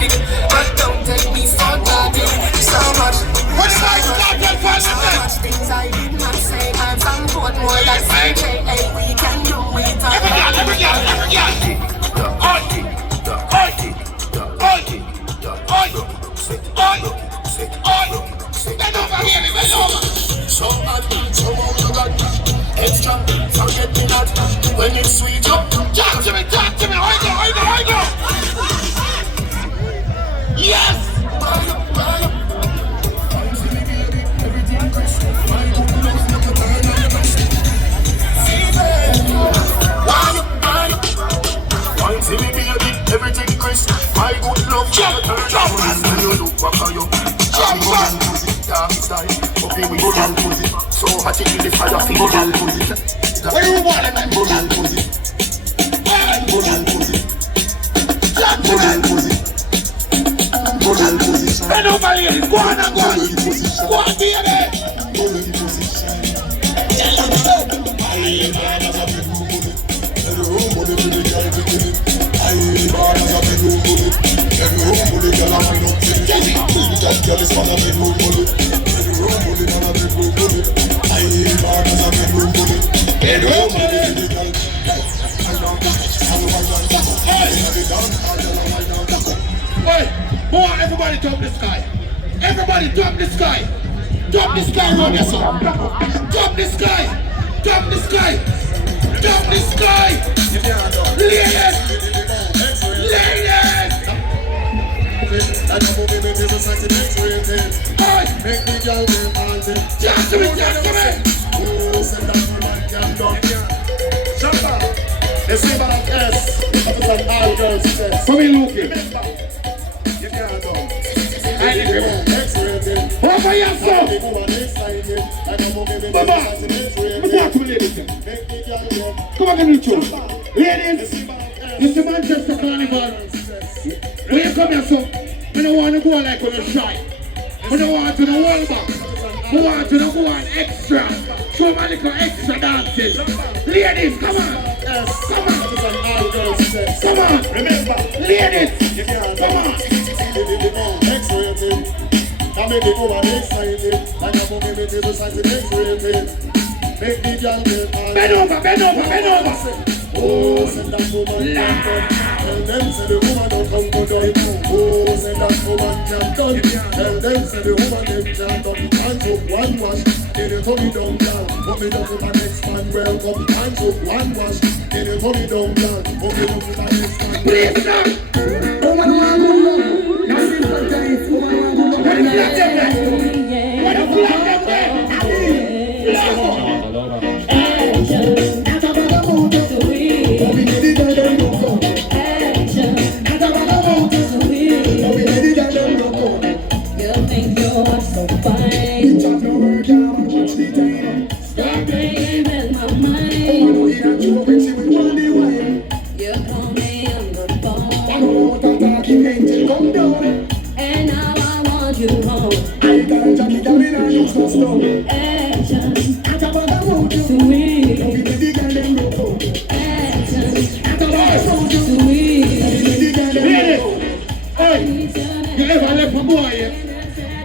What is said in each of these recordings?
big. But don't take me for granted. So much. What did I stop that fast? So much things I did not say. And some put more than CJ. Hey, we can do it. Every girl. Bend over here, bend over. So hot, so out you got extra, forget me not. When it's sweet, Talk to me. I know. Yes. Everything crisp. My good love, look at her and the best. Wine see me baby, everything crisp. My good love, Jump. you look back on you. Style. Okay, we go down pussy. So hot in the fire, go down pussy. What do you want, man? Go down pussy. Bend over here. Go on. Go on, baby. Everybody jump the sky. Everybody jump the sky. Jump the sky, run yourself. Jump the sky. Jump the sky. Jump the sky. Ladies. Make the girl them dancing. Just to me. Oh, send that woman can done. Jumper. They say about S. That is an all girls chest. Come here, Luke. You can't done. Over here, sir. Baba, let me talk to you, ladies. Come on, give me the truth. Ladies, it's the Manchester Carnival. When you come here, sir, I don't want to go like on a shy. I don't want to the wall back. I want to go on extra. Show my little extra dances. Ladies, come on. Come on. Come on. Remember, ladies, come on. X-rated. I make the woman excited. Like a movie with the size of X-rated. Make the girl get all. Bend over. Oh, send that woman can done. Tell them say the woman don't come for done. Oh, send that woman can done. Tell them say the woman them can done. Hands up, one wash. Get it tummy down, down. Put me down to my next man. Welcome. Hands up, one wash. Get it tummy down, down. Put me down to my next man. Please, sir. Woman want good love. Now simple times. Woman want good love. What the flag them there? What the flag them there? You ever left a boy,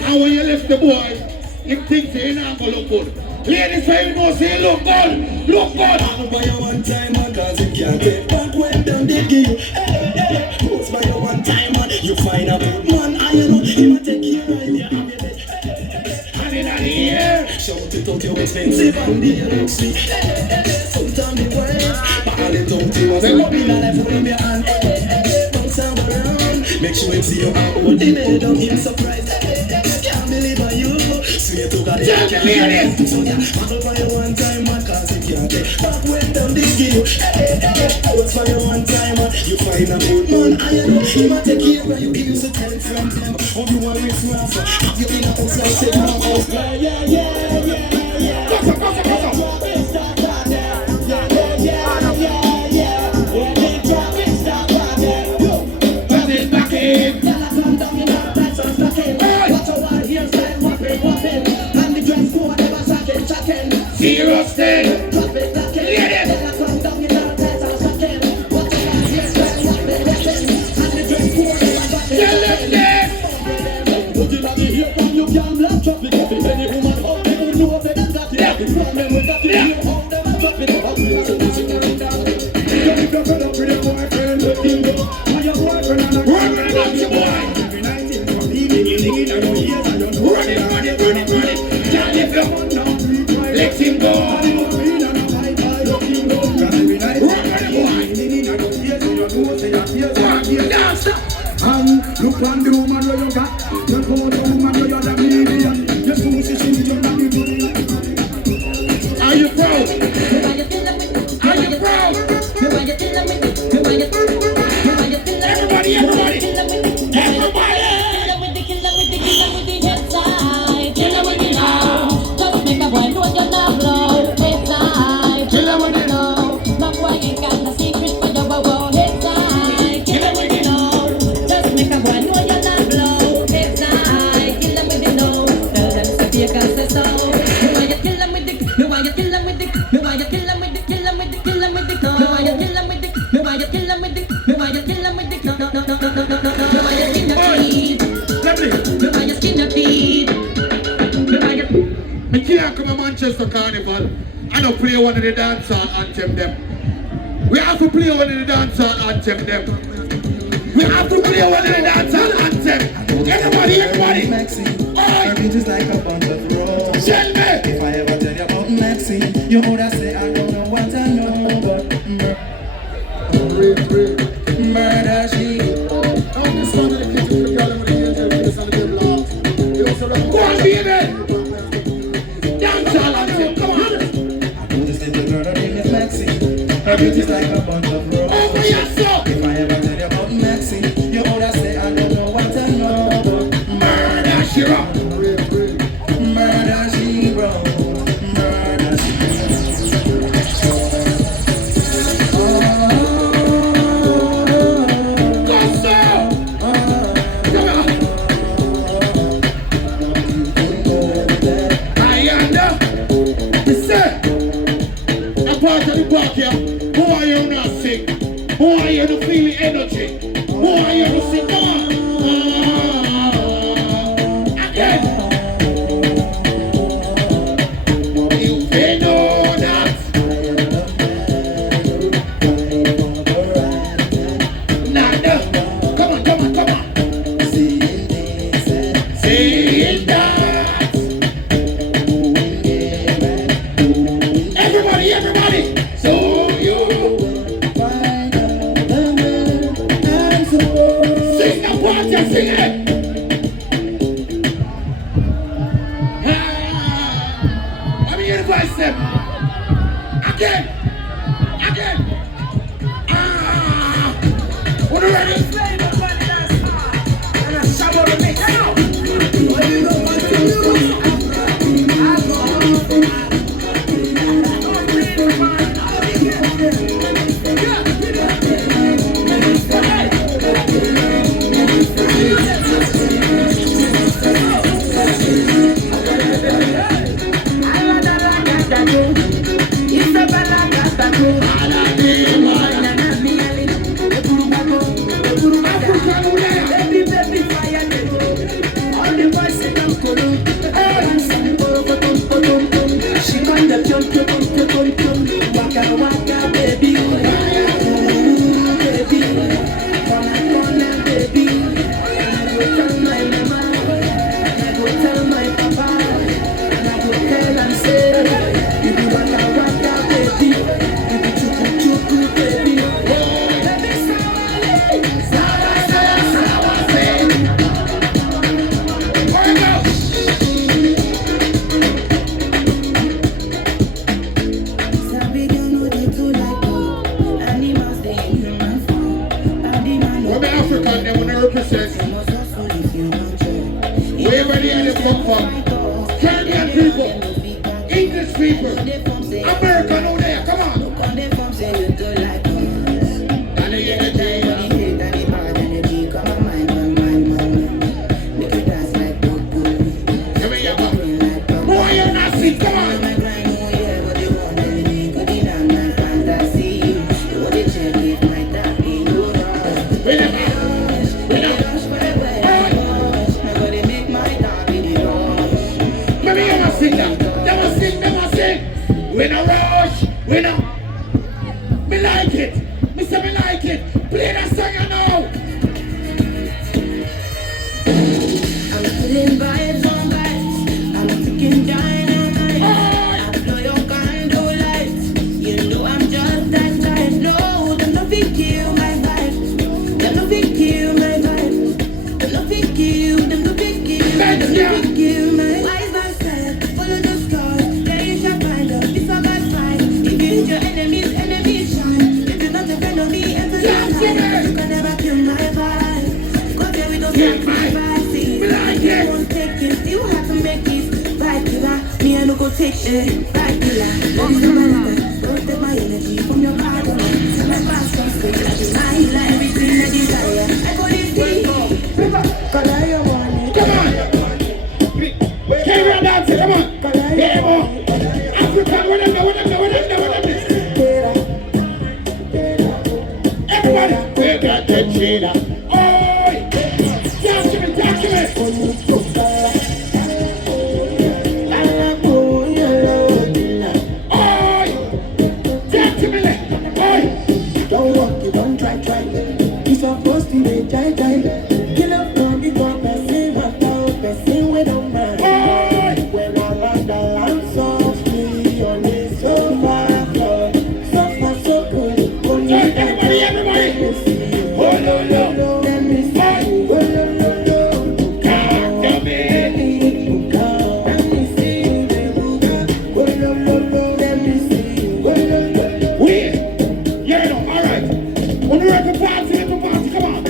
and when you left the boy, you think you're not going to look good. Ladies, say you know, say look good. Look good. I don't buy you one time, man, cause you can't take back when them they give you. Post by you one time, man, you find a good man, I know, he might take you right, you have your bed. And in the ear, shout it out, you expensive, and the look sweet. Sometimes the wife, but all it out you was a love in a life, hold up your hand. Bounce around, make sure you see your out, what they made of him surprise. Can't believe on you, swear to God, yeah, so yeah, I'll buy you one time, man, cause you can't take back when them they give you. Post by you one time, man, you find a good man, I know, he might take care of you, he used to tell it from them. Oh, you want me to answer, have you in a house like say, my house, yeah. Serious thing. Ladies. Look on the woman where you got. Look on the woman where you're the median. Just to see she jump on the median. Are you proud? Are you proud? Everybody, everybody. Everybody. I can't come to Manchester Carnival and not play one of the dancehall anthem them. We have to play one of the dancehall anthem them. We have to play one of the dancehall anthem. Everybody, everybody. Her beat is like a bunch of roses. Tell me. If I ever tell you about Maxine, you would have say I don't know what I know, but murder she. Go on, baby. Dancehall anthem, come on. I know this little girl, her name is Maxine. Her beat is like a bunch of roses. Oh, yes, sir. If I ever tell you about Maxine, you would have say I don't know what I know, but Murder she rock. murder she wrote. Murder she Go, sir. Come on. I am the a part of the park here. Who are you not sing? Who are you to feel the energy? Who are you to sing? Come on. Again. They know that. Nada. Come on, come on, come on. Saying that. Everybody, everybody. So you sing the part, you sing it. Let me hear the voice them. Again. Again. What are you ready? Caribbean people, English people, American out there, come on. Boy, you're not sick, come on. We no rush, we no. Me like it, me say me like it. Play that song you know. I'm feeling vibes on vibes. I'm taking dynamite. I blow your candle lights. You know I'm just that type. No, them no fit kill my vibe. Them no fit kill my vibe. sacrifice it. Me like You it. won't take it, you have to make it. Right killer, me I no go take shit. Right killer, that is the master. Don't take my energy from your body. So my past comes quick, I do my healer, everything I desire. I go this way. Cause I want it. Come on. Carry on dancing, come on. Here we go. African, what them everybody, we got the cheetah. Oi! Talk to me, talk to me. Oi! Talk to me, oi! Don't walk, you don't try. You supposed to be try. Kill up, don't be one person, one person, we don't mind. Oi! When I land, I'm softly on this sofa floor. Sofa so good, only Everybody! Oh, no. let me see. Oh, no. Come to me. Let me see, baby. Oh, no. Let me see. Oh, no. We, yeah, no, all right. On the record party, come on.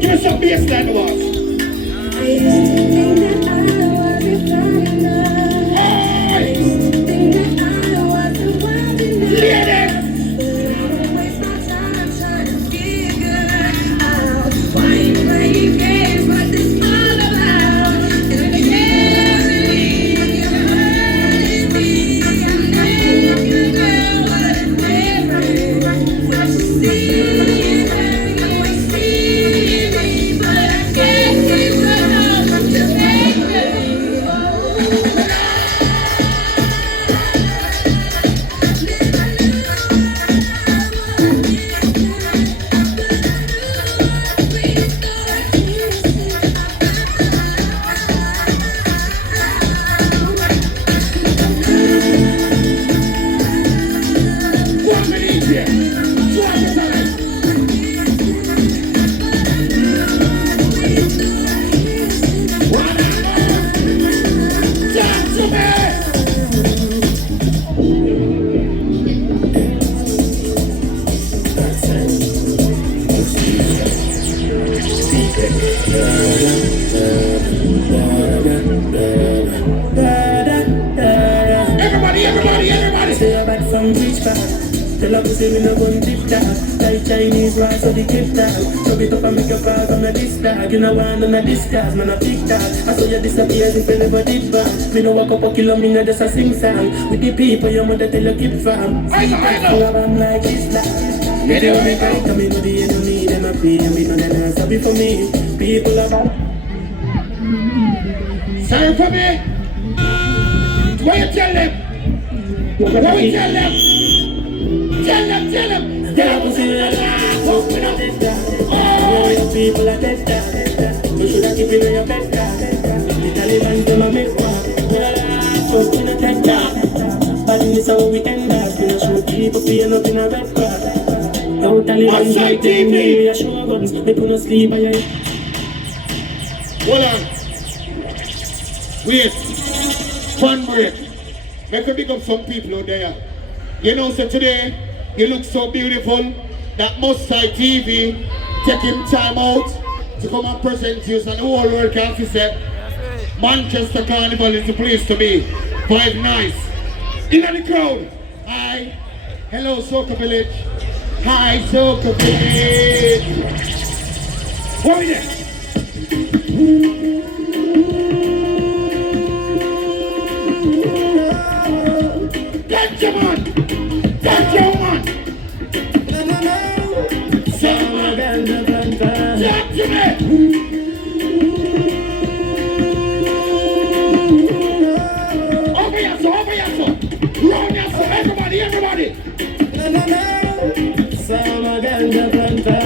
Give us some bassline, boss. I used to think that I wasn't fine enough. I used to think that I wasn't wild enough. Ladies, But I don't waste my time trying to figure out why you playing games like this all about. And I can't believe you're hurting me. I'm never gonna what it's different. I should see you, you always see me, but I can't keep up to make me. one minute here. Swap it out. One more. Talk to me. Everybody. Say I'm back from beach park. The love is in the one deep down. Like Chinese rice or the gift tag. Chop it up and make your flag on the disc tag. You know I'm on the discard, man a big tag. I saw you disappear if you never did back. Me know walk up a kilo, me not just a sing song. With the people your mother tell you keep from. I know. I'm like Islam. Me do me right, come in with the enemy. Them a pray, me know them not happy for me. People are bad. Sorry for me. What you tell them? What we tell them? Tell them. Tell us in the last open up this down. Your people are dead down. You should have keep it on your bed down. The Taliban them a make war. Open up that down. But in this how we end up. We don't show people fear nothing a red card. No Taliban like them. We are show guns. They put no sleep by your Hold on. Wait. Fun break. Let me pick up some people out there. You know, so today, you look so beautiful that Must-Side TV take him time out to come and present you so the whole world can see that Manchester Carnival is the place to be. Vibe nice. In the crowd. Hi. Hello, Soca Village. Hi, Soca Village. What are we there? Gentleman! Gentleman! Over here, so. Round here, so. Everybody. Sama ganja planta,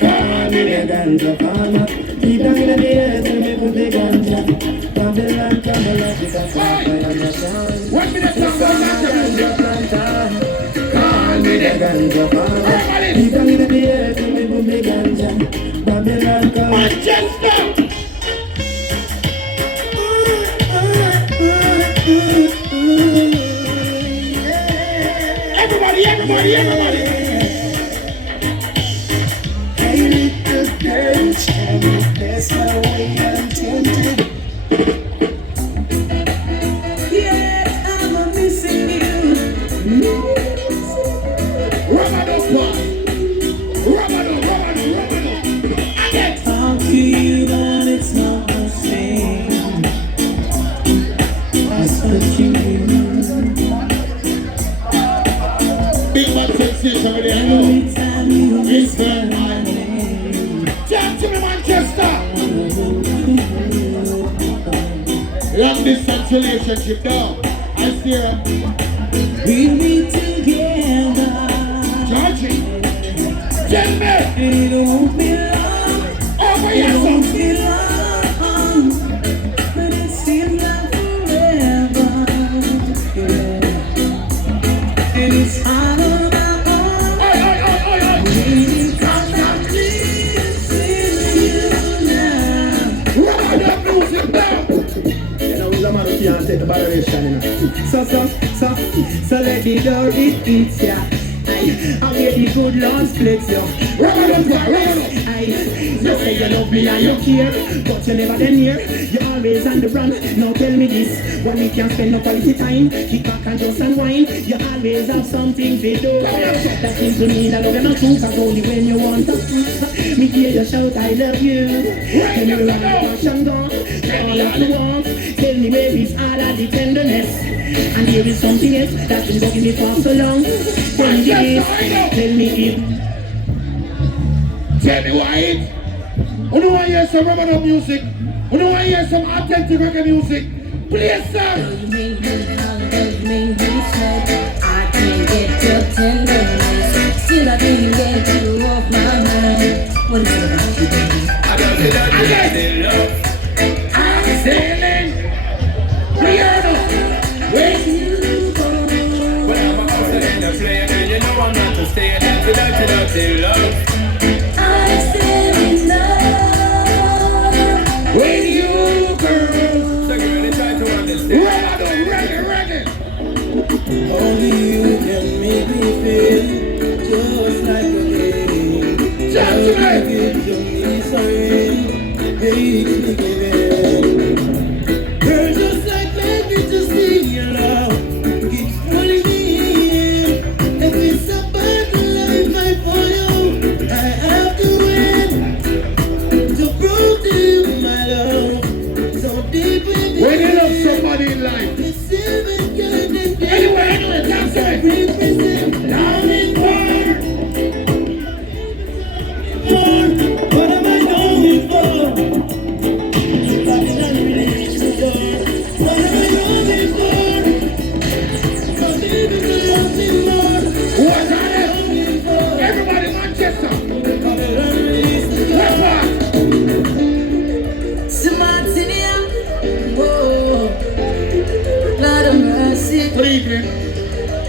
kamile ganja farmer. Deep down in the earth, we put the ganja. Babylon, One minute, ganja planta, kamile ganja farmer. Deep down in the earth, we put the ganja. Babylon, Manchester! Everybody everybody. Hey, little girl, tell me that's my way I'm tempted. Yes, I'm missing you. Rub it up, man. Again. How can you know it's not the same as what you do? Big man sensation with the hello. Every time you whisper Listen. my name, Jump to me, Manchester. Long distance relationship now. I see her. we'll be together. Georgie. Tell me. It won't be long, Over it here, won't son. be long, but it seems like forever. Yeah. And it's hard on my own. Oi. Because I'm missing you now. Rub that music now. You know, it's a man who can't take the botheration, you know. So let the door it ya. I hear the good Lord split you. Rub it up. You say you love me and you care, but you never then near. You always on the run. Now tell me this, when we can't spend no quality time, kick back and just unwind. You always have something to do. That seems to me that love you not true, cause only when you want to. Me hear you shout, I love you. Tell me where the passion gone, all of the warmth. Tell me where is all of the tenderness. And there is something else that's been bugging me for so long. Tell me this, tell me if. Tell me why it. You know I hear some rubber music. You know I hear some authentic reggae music. Please, sir. You made me holler, you made me sweat. I can't get your tenderness. Still I can't get you off my mind. What is it about you, baby? I'm sailing. Rihanna. When you go, I'm still in love. When you, girl. Reggae. Only you can make me feel just like a lady. Just like Give to me sorry, hate to give it. Girl, just like let me to see your love. Keep pulling me in. If it's a bad life I follow, I have to win. To prove to you my love, so deep within. When you love somebody in life. Anyway, that's it. Longing for more. What am I longing for? What am I longing for? So baby, nothing more. What's that? Longing for. Everybody, Manchester. What? Martinia, whoa, Lord of mercy. Good evening.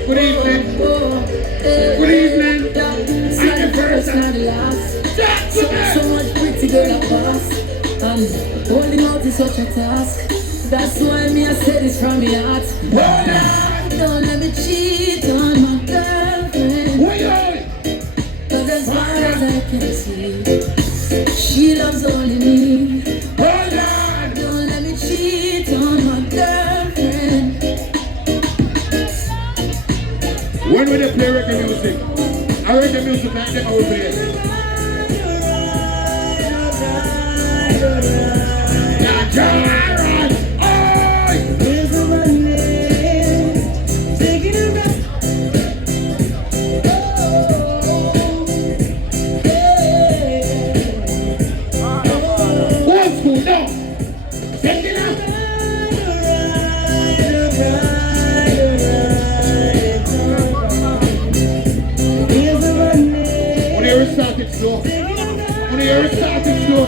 Good evening. Good evening. It's not the first, not the last. So much pretty girl I pass. Holding out is such a task. That's why me I say this from my heart. Don't let me cheat on my girlfriend. Cause as far as I can see, she loves only me. Don't let me cheat on my girlfriend. When we dey play reggae music, I reggae music like them I will play. Here's the one name, taking a rest. Old school, no. Take it out. Here's the one name. When you hear it starting slow. When you hear it starting slow.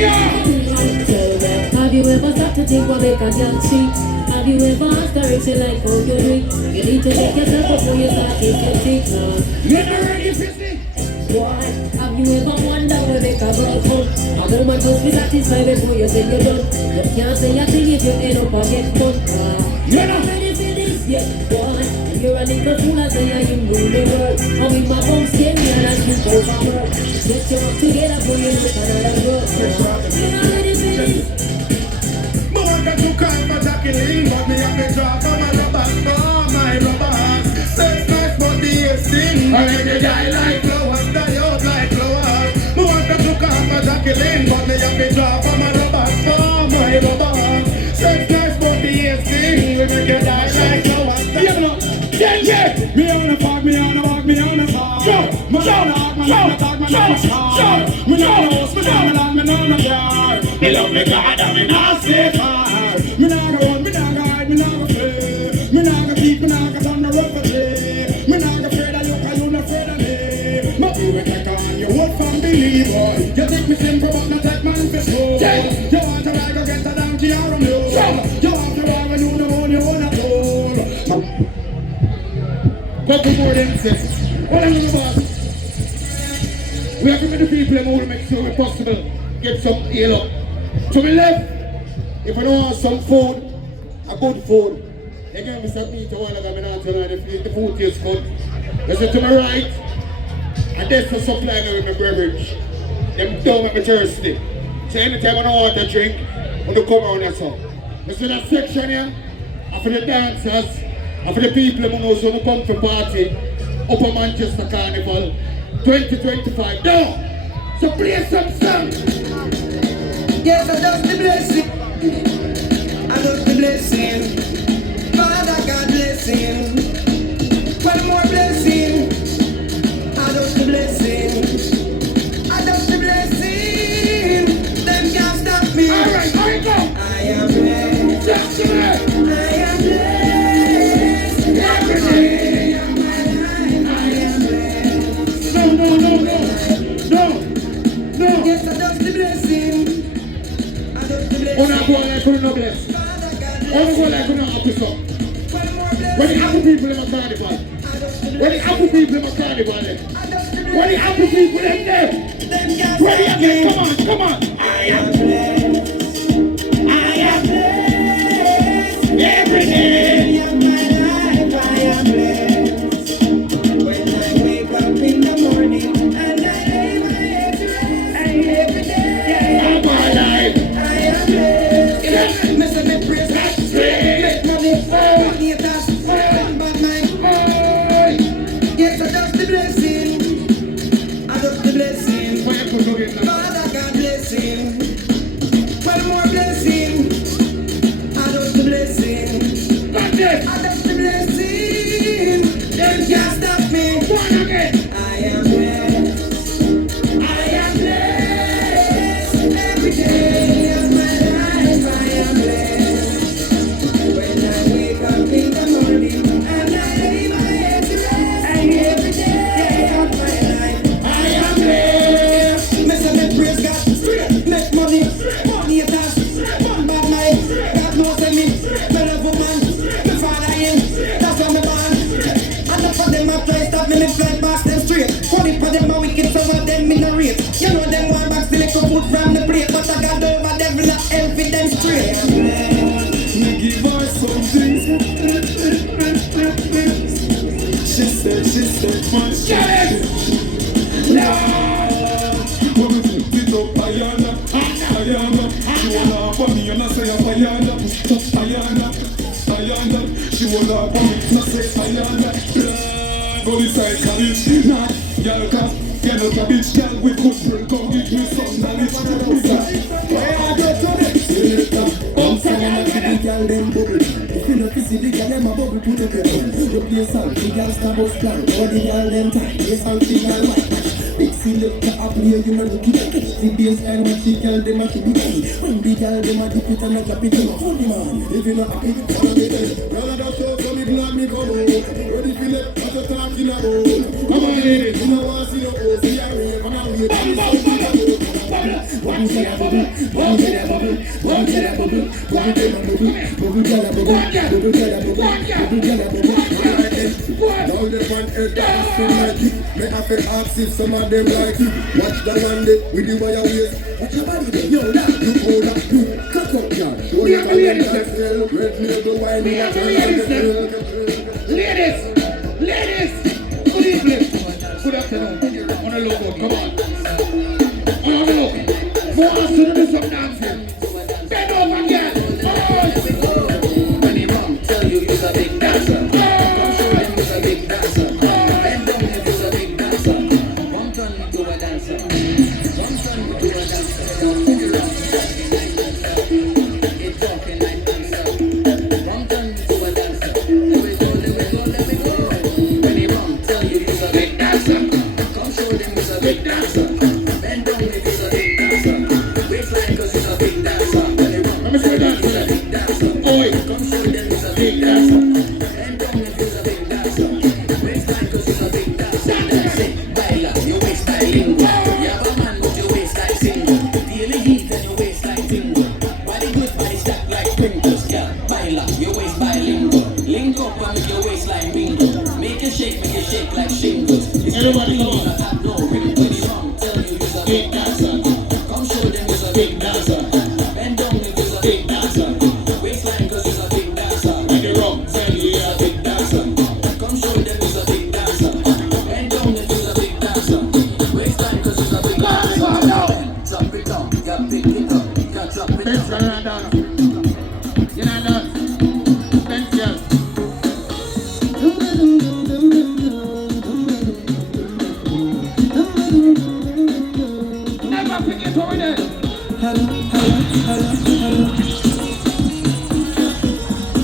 Have you ever stopped to think what make a girl cheat? Have you ever asked her if she like how you drink? You need to take yourself before you start taking your teeth now. You're not ready, Sissy? Boy, have you ever wondered where make a girl come? A woman must be satisfied before you say you're done. You can't say a thing if you end up and get done. You're not ready for this yet, boy. You're a little fool, I say I am rule the world. I'm in my bum skin, and I keep over. Get your up together before you look another girl. You're not ready for this. Got to call for Jacqueline, but me have to drop for my rubber, for my rubber. Sex nice, but the thing. I make a guy like flowers, die out like flowers. Me want to call for Jacqueline, but me have to drop for my rubber, for my rubber. Sex nice, but the thing. We make a guy like flowers. Yeah. Me on the fuck, me on the walk, me on the fuck. Me on the talk, me on the talk, me on the talk. Me on the house, me on the land, me on the yard. Me love me God, and me not stay far. Me nah go run, me nah go hide, me nah go play. Me nah go keep, me nah go turn the rough for play. Me nah go afraid of you, 'cause you not afraid of me. My people take on you, what from believe, boy. You think me simple, but not take man for slow. You want to ride, go get a donkey or a mule. You want to ride when you know you own a tool. couple more than this. What are you about? We are giving the people who will make sure we possible get some heal up. To my left, if you don't want some food, a good food, again, Mr. Peter, while I'm going the food tastes good. Listen to my right, and that's the supply me with my beverage. Them don't make me thirsty. So anytime I don't want to drink, I'm going to come around here, so. You see that section here? And for the dancers, and for the people who know so come to party, Upper Manchester Carnival 2025. Now, so play some song. Yes, I just the blessing. I just the blessing. Father God blessing. One more blessing. I just the blessing. I just the blessing. Them can't stop me. Alright, go. I am blessed. Talk to me. I am blessed. Every day of my life, I am blessed. No. Yes, I just the blessing. I just the blessing. On a go like we no bless. Father God On a go like we no happy so. one more blessing. When the apple people in my carnival. I just the When the apple people in my carnival. I just the When the apple people in there. Them can't Ready stop again, me. come on. I am blessed. I am blessed. Every day. Of my life, I am blessed. When I wake up in the morning and I lay my head to rest, every day Of my life. I am blessed. Mr. Me praise God. Make money, money that's fun, but my yes, I just the blessing. I just the blessing. Why you could get that? Father God blessing. One more blessing. I just the blessing. Not this. I just the blessing. Them can't stop me. One again. I am blessed. I am blessed. Every day of my life I am blessed. When I wake up in the morning and I lay my head to rest, and every day of my life I am blessed. Mr. Me praise God, make money, money that's fun, but my God knows me, me love woman, me father in, that's why me born. And enough of them a try stop me, me fly past them straight. Funny for them a wicked, some of them in a rate. You know them one back still little food from the plate, but I got over them in a help with them straight. Me give her something. She said, my shit. When we flip it up, Ayana. She will laugh at me and I say, Ayana. She will laugh at me and I say, Ayana. Go inside college, nah, y'all come. You're not a bitch, girl with good friend. Come give me some knowledge. I go to the girl them bubble. If you not see the girl them a bubble, put up your hands. You play song, the girl star bus plan. All the girl them tight, yes I'll see girl white. Big selector up here, you know looking at it. The bass and what the girl them a keep it going. When the girl them a dip it and a drop it, you know funny man. If you not happy, follow me there. Girl I don't show, so me glad me come out. Ready for it, what you talking about? Come on, ladies. You know what I see no O, see I rave and I wait. One Now the one head dance to like it. May I feel ask if some of them like it. Watch the one day with the wire waist. Watch your body there, yo, that you hold up, you cock up, girl. Show your talent and skill. Red label wine in a turn on the grill. Ladies, good evening, good afternoon. On a logo, come on. On a look. For us to do some dancing. Bend over, girl. When he wrong, tell you he's a big dancer. Come show him he's a big dancer. Bend down if he's a big dancer. One turn me to a dancer. One turn me to a dancer. It's talking like dancer. One turn me to a dancer. Let me go. When he wrong, tell you he's a big dancer. Come show him he's a big dancer. Bend down if he's a big dancer. Waistline 'cause he's a big dancer. When he wrong, Let me say that. he's a big dancer. Oi. Come show them he's a big dancer. Bend down if he's a big dancer. Waistline 'cause he's a big dancer. That's it. Baila, your waist bilingual. You have a man with your waist like single. Feel the heat and your waist like tingle. Body good, body stacked like sprinkles. Yeah, baila, your waist bilingual. Link up and make your waistline bingo. Make it shake like shingles. It's Everybody not come on. clean, I know. When he wrong, tell you he's a big dancer. Come show them he's a big dancer. Bend down if he's a big dancer. Waistline 'cause he's a big dancer. When you wrong, tell you he's a big dancer. Come show them he's a big dancer. Bend down if he's a big dancer. Waistline 'cause he's a big dancer. Drop it down, you pick it up, you drop it Bench, down. run down. You know that? Bench, girl. Never forget what we did.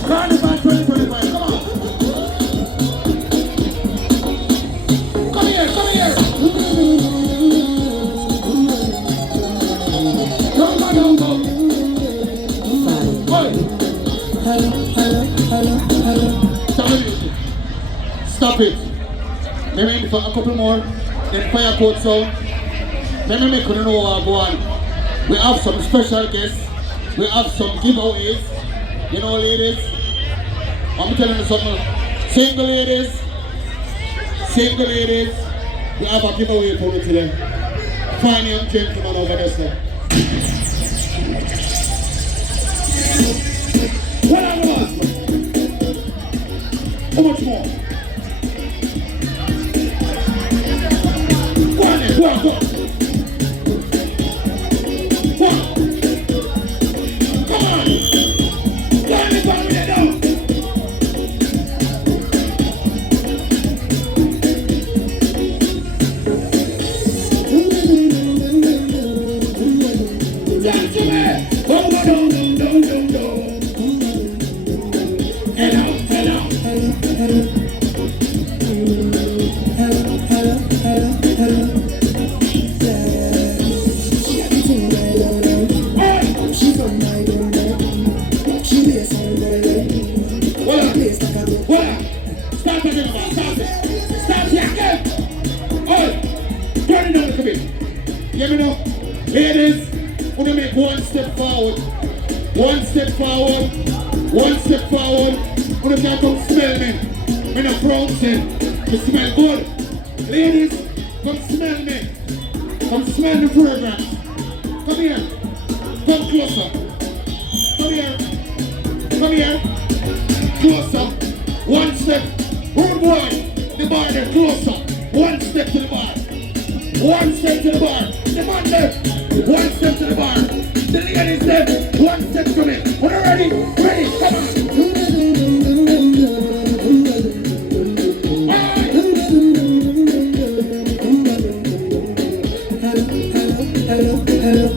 Carnival 2025, come on. Come here. Go. Oi. Stop it. Let me in for a couple more. Then fire code sound. Let me make you know what go on. We have some special guests. We have some giveaways. You know, ladies. I'm telling you something. Single ladies. We have a giveaway for you today. Fine young gentleman over there, sir. What are the last one? How much more? Go on then, go. One. Come on. Go on with it now. Dance to me. Go. Hello. Voilà. Stop again, man. Stop here again. Oh, turn it down a little bit. Hear me now? Ladies, we're gonna make one step forward. We're gonna come smell me. We're not bouncing. You smell good. Ladies, come smell me. Come smell the fragrance. Come here. Come closer. Come here. Closer. One step. Rude boy. The bar there. Closer. One step to the bar. The man there. One step to the bar. The ladies there. One step to me. When you're ready. Come on. Hello.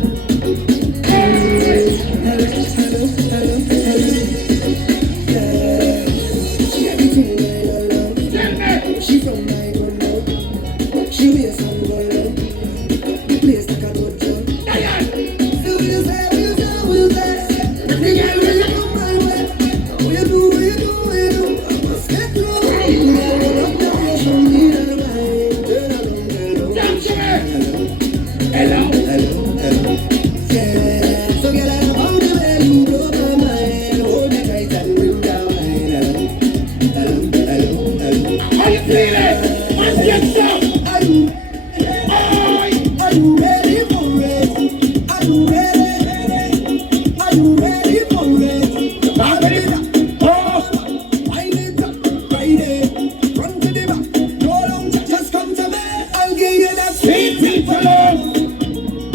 Sweet for love.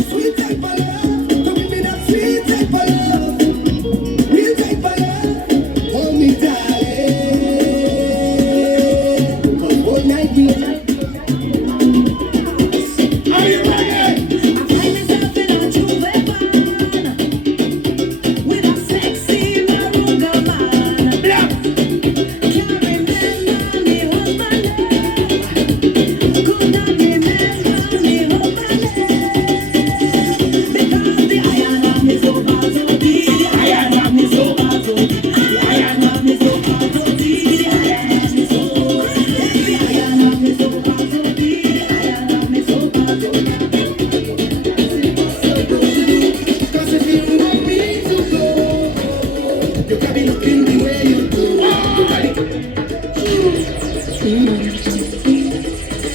Sweet type of love. Come give me that sweet type of love. Real type of love. Hold me tight. Come all night, we Are you ready? I find myself in a true weapon with a sexy Maruga man. Black. Can't remember me husband. Could not remember me husband. Because the iron man is so bad, so deep. The iron man is so bad, so deep. The iron man is so bad, so deep. The iron man is so bad. The iron man is so bad, so deep. The iron man is so bad, so deep. Cause if you want me to go, you gotta be looking the way you do.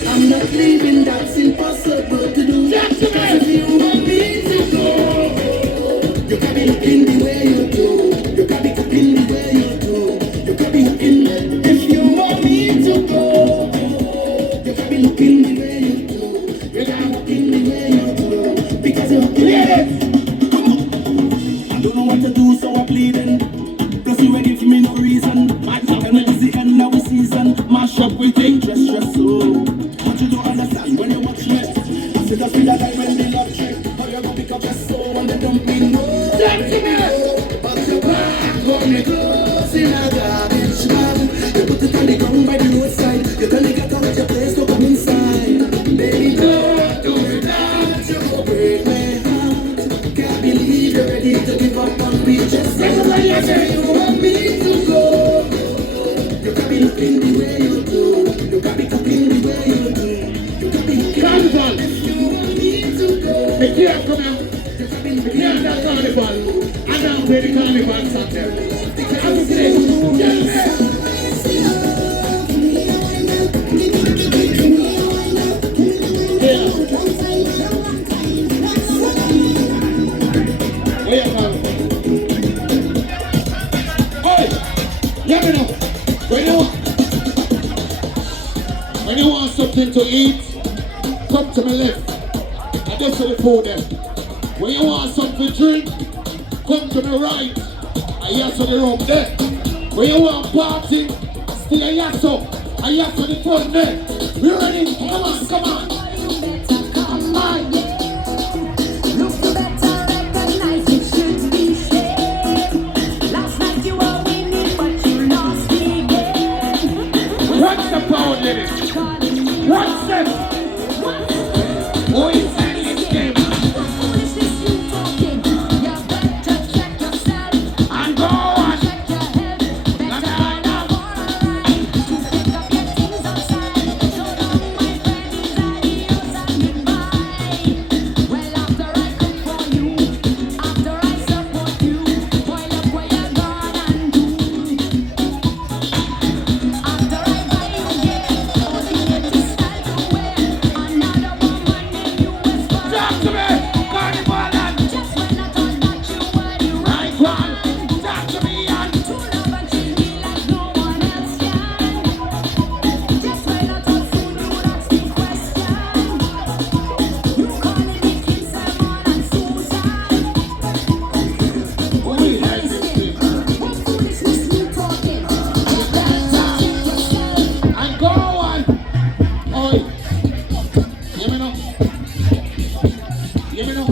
I'm not leaving, that's impossible to do. Cause if you want me to go, you gotta be looking the way you do. You gotta be cooking the way you do. You gotta be looking. If you want me to go, you gotta be looking the way you do. You gotta be looking the way you do. Because you're looking at it. I don't know what to do, so I'm pleading. Plus you ready for me, no reason. My time is the end of the season. Mash up with interest, stress, so what you don't understand when you watch me. I see the speed of life when they love trick. How you gonna pick up your soul when they don't mean no. But your back got me close in a garbage bag. You put it on the ground by the roadside. You tell the get out of your place to come inside. Baby, don't do it that. You break my heart. Can't believe you're ready to give up on me. Just say you want me to go. You gotta be looking the way you do. You gotta be cooking the way you do. You gotta be Carnival. if you want me to go. The care come out. You gotta be The looking care that carnival. I don't play the carnival song there. I will say, yes, yeah. Where you from? Oi! Yeah, me know. When you want something to eat, come to my left. I just see the food there. When you want something to drink, come to my right. I yes to the room there. When you want party, stay a yasso. I yes to the front there. We ready? Come on, come on. Come on. Look better, recognize it should be said. Last night you were winning, but you lost the game. What's the power, ladies? What's this? Who is in this game? Foolishness you talking. You better check yourself. And go on. Check your head. Better find out alright. To pick up your things outside. So long, my friend, is adios and goodbye. Well, after I cook for you, after I support you, boy, look what you gone and do. After I buy you gift, all the latest style to wear. Another woman in US bar. Talk to me. Carnival and Just when I thought that you were the right right one. Talk to me and to love and treat me like no one else can. Just when I thought soon you would ask the question. You calling me King Simon and Susan. who is in this game? What foolishness you talking? You better check yourself. And go on. Oi. Hear me now. Hear me now.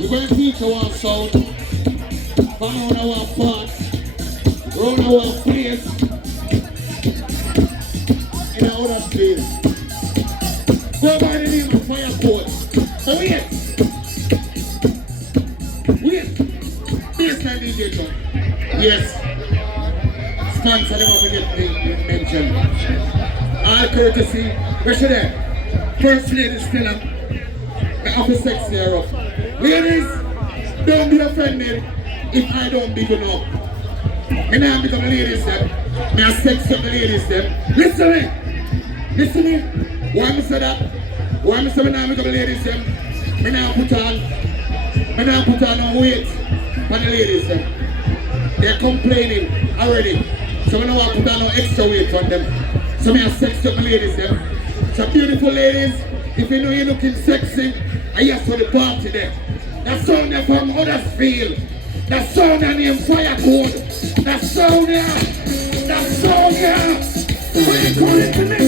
We're going to teach you one sound. From on our part. Round our place. In our other place. Go by the name of Fire Court. So wait. Baseline DJ John. Yes. Sponsor them up to get mentioned. All courtesy. Where should I? First lady still up. The office sex there up. Ladies, don't be offended if I don't big enough. Me now become ladies them. Me a sex up the ladies them. Listen to me. Listen to me. Why me say that? Why me say me now become ladies them? Me now put on no weight for the ladies them. They're complaining already. So me now put on no extra weight for them. So me a sex up the ladies them. So beautiful ladies, If you know you're looking sexy, I yes for the party there. That sound there from Huddersfield. That sound there named Fire Code. That sound there. That sound there. What do you call it?